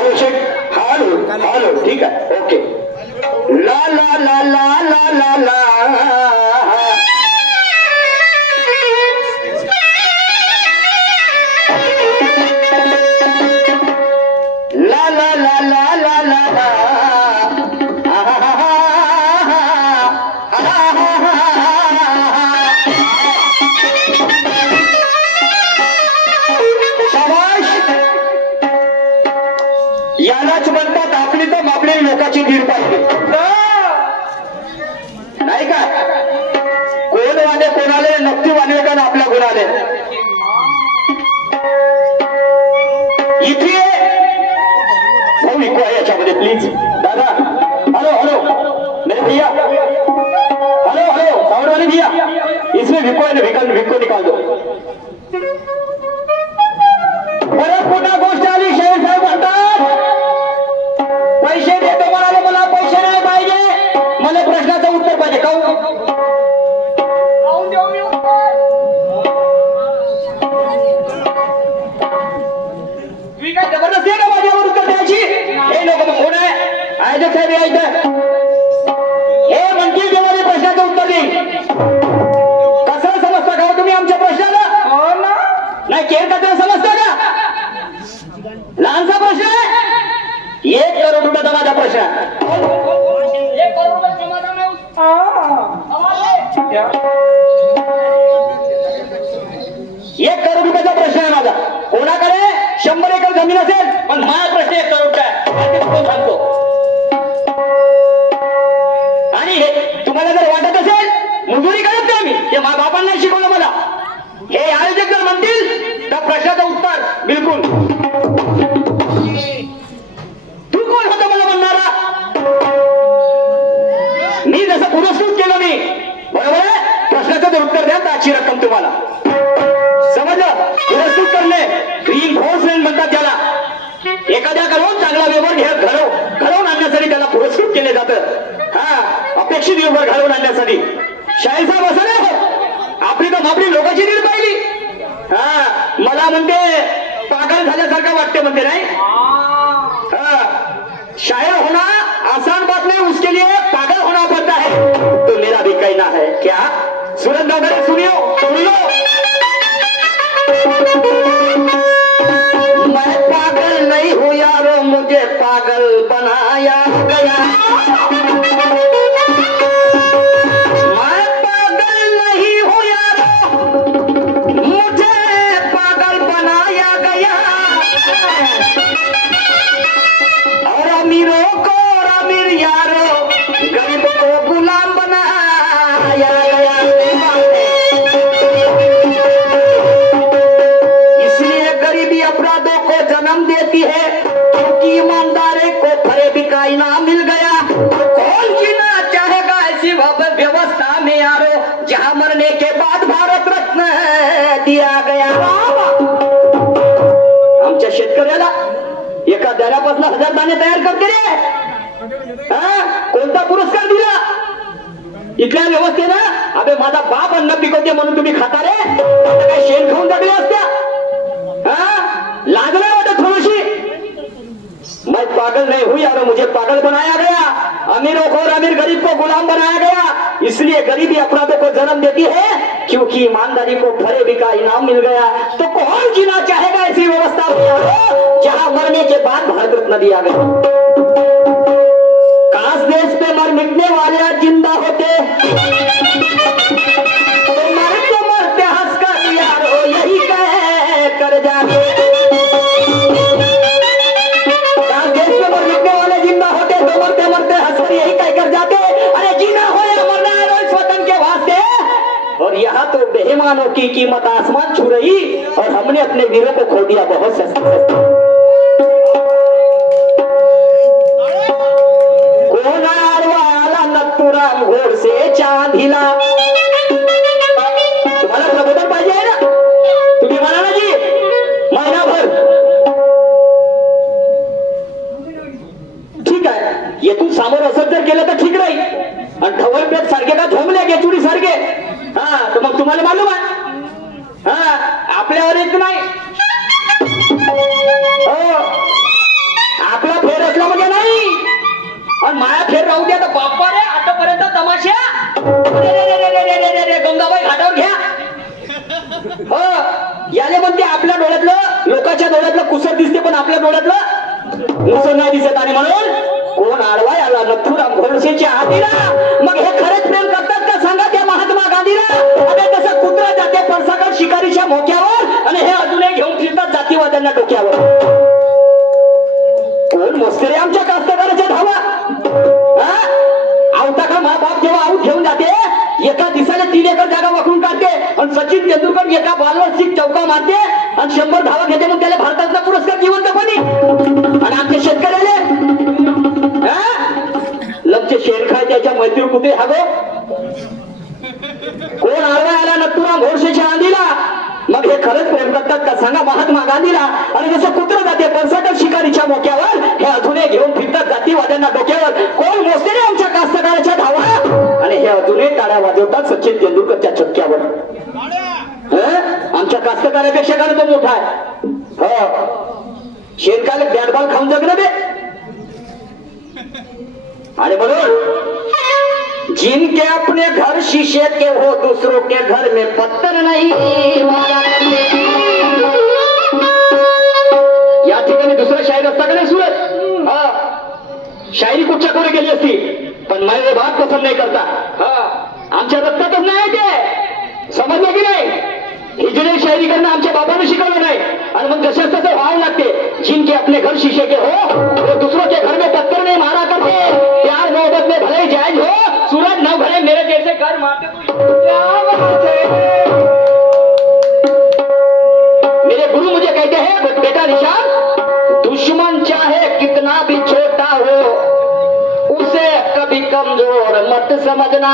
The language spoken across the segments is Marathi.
हॅलो शेख, हॅलो हॅलो, ठीक आहे, ओके. ला ला ला ला ला ला ला ला ला ला ला ला ला ला. यालाच म्हणतात आपली तर आपल्या लोकांची दीड पाहिजे, नाही का? कोण वाले कोणाले नक्की वाले का आपल्या गुणाले. इथे भाऊ इको आहे याच्यामध्ये, प्लीज दादा. हॅलो हॅलो मेरे भैया, हॅलो हॅलो साउंड वाले भैया, इसमें विको है, विको निकाल दो. परत पुन्हा गोष्ट आली. शेर साहेब म्हणतात पैसे देतो म्हणाले, मला पैसे नाही पाहिजे, मला प्रश्नाचं उत्तर पाहिजे. काऊन तुम्ही काय जबरदस्ती आहे का माझ्यावर उत्तर द्यायची? हे लोक कोण आहे? आयोजक साहेब यायचं, हे म्हणतील तेव्हा मी प्रश्नाचं उत्तर देईन. कसं समजता का तुम्ही आमच्या प्रश्नाला? नाही केर कचरा समजता का? लहानसा प्रश्न आहे. 1 करोड रुपयाचा माझा प्रश्न. 1 करोड रुपये समाधान आहे. 1 करोड रुपयाचा प्रश्न आहे माझा. कोणाकडे 100 एकर जमीन असेल पण माझा प्रश्न 1 करोडचा आहे सांगतो. आणि हे तुम्हाला जर वाटत असेल मजुरी करत नाही मी, हे माझ्या बापांना शिकवलं मला. हे आयोजक जर म्हणतील तर प्रश्नाचं उत्तर बिलकुल. तू कोण होता मला म्हणणारा? मी जसं पुरस्कृत केलं मी, बरोबर आहे? प्रश्नाचं जर उत्तर द्या तर अशी रक्कम तुम्हाला. समजलं? पुरस्कृत करणे, रिइन्फोर्समेंट म्हणतात त्याला. एखाद्याकडून चांगला व्यवहार घडवून आणण्यासाठी त्याला पुरस्कृत केले जातं. हा, अपेक्षित व्यवहार घडवून आणण्यासाठी. शाहीर साहेब असं नाही होत. आपली तर आपली लोकांची नीड पाहिली. हा, मला म्हणते पागल झाल्यासारखं वाटते म्हणते, नाही? शायर होना आसान बात नहीं, उसके लिए पागल होना पड़ता है. तो मेरा भी कहना है क्या? सूरज नगर सुनियो, सुन लो. मैं पागल नहीं हूँ यारो, मुझे पागल बनाया गया. मैं पागल नहीं हूँ यारो, मुझे पागल बनाया गया. और अमीरों को और अमीर यारो, गरीब को गुलाम बनाया गया. इसलिए गरीबी अपराधों को जन्म देती है, क्योंकि ईमानदारी को फरेबी का इनाम मिल गया. कौन जीना चाहेगा ऐसी व्यवस्था में यारो, जहां मरने के बाद भारत रत्न दिया गया. आमच्या शेतकऱ्याला एका दऱ्यापासून 1000 दाणे तयार करते रे. कोणता पुरस्कार दिला? इथल्या व्यवस्थेनं. अबे माझा बाप अन्न पिकवते म्हणून तुम्ही खाता रे? आता काय शेण खाऊन जगले असत्या? लाज नाही वाटत थोडीशी? मैं पागल नहीं हूँ यार, मुझे पागल बनाया गया. अमीरों को और अमीर गरीब को गुलाम बनाया गया. इसलिए गरीबी अपराधों को जन्म देती है, क्योंकि ईमानदारी को फरेबी का इनाम मिल गया. तो कौन जीना चाहेगा ऐसी व्यवस्था में जहां मरने के बाद भारत रत्न दिया गया. काश देश पे मर मिटने वाले आज जिंदा होते, तो मरते मरते हंस कर यारो यही कह कर जाते. काश देश पे मर मिटने वाले जिंदा होते, तो मरते मरते हंस कर यही कह कर जाते, अरे जीना हो या मरना है इस वतन के वास्ते. और यहाँ तो बेईमानों की कीमत आसमान छू रही, और हमने अपने वीरों को खो दिया बहुत सस्ता. नत्थुराम घोड से चांदिला. तुम्हाला प्रबोधन पाहिजे आहे ना? तुम्ही म्हणा ना जी महिनाभर. ठीक आहे, येथून सामोर असं जर केलं तर ठीक राहील. आणि ढवळपेट सारखे का झोंबले गेचुडी सारखे, हा, तर मग तुम्हाला मालूम आहे. हा, आपल्यावर येत नाही. हो, हो, याले म्हणते आपल्या डोळ्यातलं लोकांच्या डोळ्यातलं कुसर दिसते पण आपल्या डोळ्यातलं मुसर नाही दिसत. आणि म्हणून कोण आडवा याला नथुराम गोडसेच्या हातीला. मग हे खरेच प्रेम करतात का सांगा त्या महात्मा गांधीला. अरे तसं कुत्रा जाते पणसाकड शिकारीच्या मोक्यावर आणि हे अजूनही घेऊन फिरतात जातीवाद्यांना डोक्यावर. कोण मोस्करे आमच्या कास्तकाराच्या धावा. आवता का मा बाप जेव्हा आऊट घेऊन जाते एका दिवसाला 3 एकर जागा वाकरून काढते आणि सचिन तेंडुलकर एका बॉलवर 6 चौका मारते आणि 100 धावा घेते म्हणून त्याला भारताचा पुरस्कार जिवंतपणी. आणि आमच्या शेतकऱ्याले लक्ष शेण खाय त्याच्या मैत्री कुठे हवं. कोण आडवा आला नथुराम गोडसेच्या आंधीला. मग हे खरंच प्रेम करतात का सांगा महात्मा गांधीला. आणि जसं कुत्र जाते पंचाटक शिकारीच्या मोक्यावर हे अजूनही घेऊन फिरतात जातीवाद्यांना डोक्यावर. कोण मोजते रे आमच्या कास्तकाराच्या धावा. आणि हे अजूनही टाळ्या वाजवतात सचिन तेंडुलकरच्या चक्क्यावर. आमच्या कास्तकारापेक्षा का तो मोठा आहे. हो, शेणकाले बॅट बॉल खाऊन जगलं बे. आणि म्हणून जिनके अपने घर शीशे के हो दूसरों के घर में पत्थर नहीं. या ठिकाणी दुसरा शायर असता का नाही सुरत. शायरी कुठच्या कोणी गेली असती पण माझे बात पसंत नाही करता. आमच्या रक्तातच नाही ते समजलं की नाही. हिजडे शायरी करणं आमच्या बाबाने शिकवलं नाही. आणि मग जसे तसे व्हावं लागते. जिनके अपने घर शीशे के हो वो दूसरों के घर में पत्थर नहीं मारा करते. प्यार मोहब्बत में भले ही जायज हो सूरज न भरे मेरे जैसे घर मारते. मेरे गुरु मुझे कहते हैं बेटा निशान दुश्मन चाहे कितना भी छोटा हो उसे कभी कमजोर मत समझना.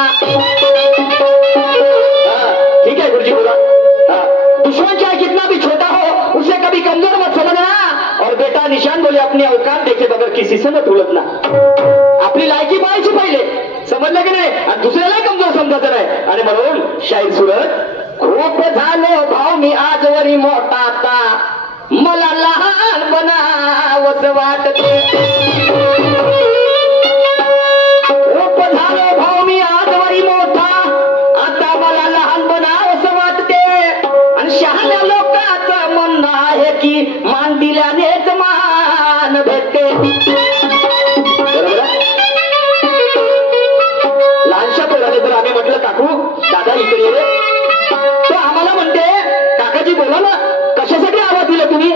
ठीक है गुरुजी बोला. दुश्मन चाहे कितना भी छोटा हो उसे कभी कमजोर मत समझना. और बेटा निशान बोले अपनी औकात देखे बगैर किसी से मत उलटना. आपली लायकी पाहायची पहिले समजलं की नाही. आणि दुसऱ्याला कमजोर समजायचं नाही. आणि म्हणून शाहीर सुरत खूप झालो भाऊ मी आजवरी मोठा आता मला लहान बनावस वाटते. खूप झालो भाऊ मी आजवरी मोठा आता मला लहान बनावस वाटते. आणि शहाण्या लोकांचं म्हणणं आहे की मान दिल्यानेच मान भेटते. लहानशा पोराने जर आम्ही म्हटलं काकू दादा इकडे ये तर आम्हाला म्हणते काकाजी बोला ना कशासाठी आवाज दिला तुम्ही.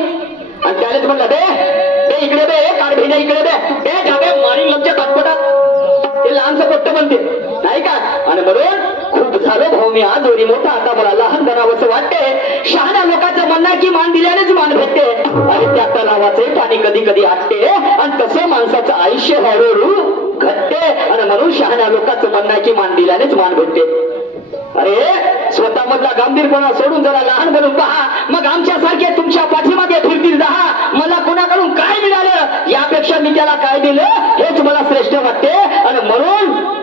आणि त्यानेच म्हणलं बे इकडे बे काढ भेण्या इकडे बे जाबे मारी लमच्या काटपटात. ते लहानसं पट्ट म्हणते नाही का. आणि म्हणून खूप झालं भाऊ मी आज वरी मोठा आता मला लहान बनावंसं वाटते. शहाण्या लोकांचं म्हणणं की मान दिल्यानेच मान भेटते. आणि त्या तलावाचे पाणी कधी कधी आटते. आणि तसं माणसाचं आयुष्य हळूहळू घटते. आणि म्हणून शहाण्या लोकांचं म्हणणं की मान दिल्यानेच मान भेटते. अरे स्वतः मधला गंभीरपणा सोडून जरा लहान बनून पहा. मग आमच्यासारखे तुमच्या पाठीमागे फिरतील 10. मला कोणाकडून काय मिळालं यापेक्षा मी त्याला काय दिलं हेच मला श्रेष्ठ वाटते. आणि म्हणून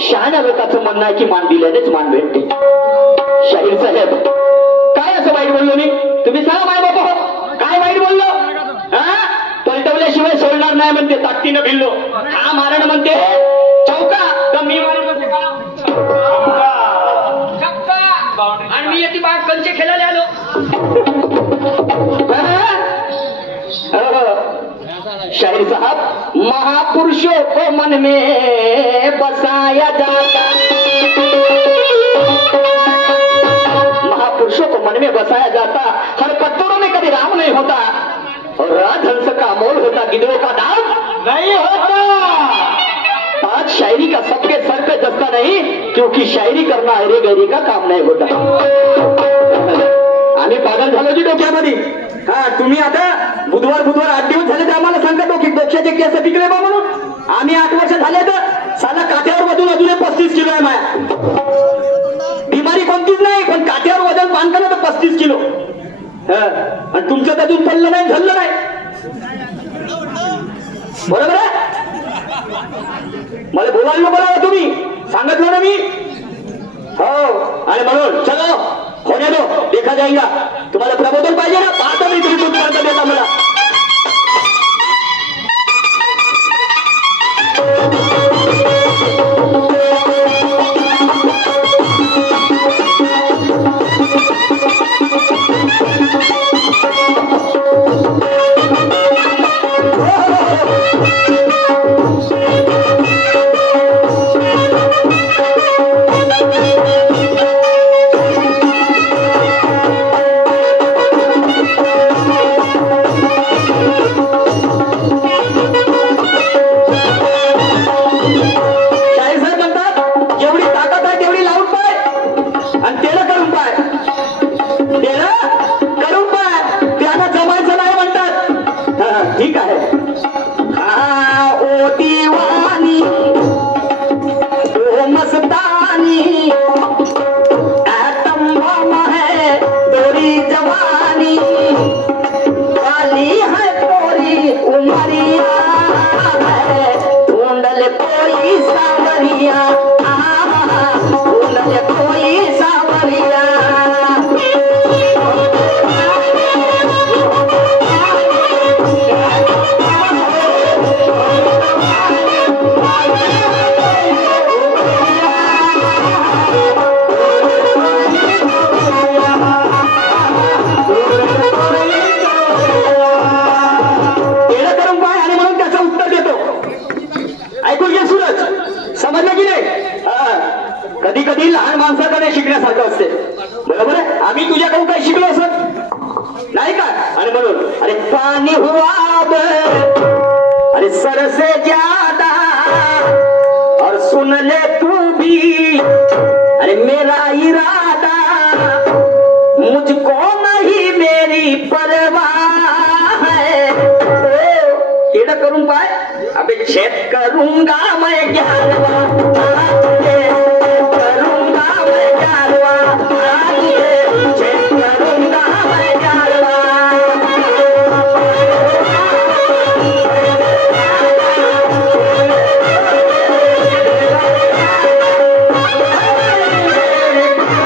शहाण्या लोकांचं म्हणणं आहे की मान दिल्यानेच मान भेटते. शाहीर साहेब काय असं वाईट बोललो मी. तुम्ही सांगा माय बाबा हो काय वाईट बोललो. पलटवल्याशिवाय सोडणार नाही म्हणते ताकदीनं भिल्लो. हा मारण म्हणते चौका तर मी मारण म्हणते का आणि मी येते बाग कंचे खेळायला आलो. शाहीर साहब महापुरुषों को मन में बसाया जाता. महापुरुषों को मन में बसाया जाता. हर पत्थरों में कभी राम नहीं होता. और राजहंस का मोल होता गिद्धों का दाम नहीं होता. आज शायरी का सबके सर पे दस्ता नहीं क्योंकि शायरी करना अरे गैरी का काम नहीं होता. आम्ही पागल झालो जी डोक्यामध्ये. तुम्ही आता बुधवार 8 दिवस झाले तर आम्हाला सांगता डोक्याचे केस पिकले बा म्हणून. आम्ही 8 वर्ष झाले तर साला काठ्यावर वजन अजून 35 किलो आहे माया. बिमारी कोणतीच नाही पण काठ्यावर वजन पान केलं तर 35 किलो. आणि तुमचं तर अजून पडलं नाही झालं नाही बरोबर आहे. मला बोलायला बोलावं तुम्ही सांगितलं ना मी. हो आणि म्हणून चलो होने दो देखा जाएगा. तुम्हाला प्रबोधन पाहिजे ना पाहता मी तुम्ही कुठपर्यंत देता मला. ठीक आहे ओ दीवानी ओ मस्तानी एटम बम है तेरी जवानी काली है तोरी उमरिया है ढूंढल कोई सावरिया ढूंढल कोई सावरिया समजलं की नाही कधी कधी लहान माणसाकडे शिकण्यासारखं असते बरोबर आहे आम्ही तुझ्याकडून काही शिकलो असत नाही का आणि म्हणून अरे पाणी हुआ अरे सर से ज्यादा और सुन ले तू भी अरे मेरा इरादा मुझको नहीं मेरी परवाह है करून पाय अबे चेक करूंगा मैं ज्ञान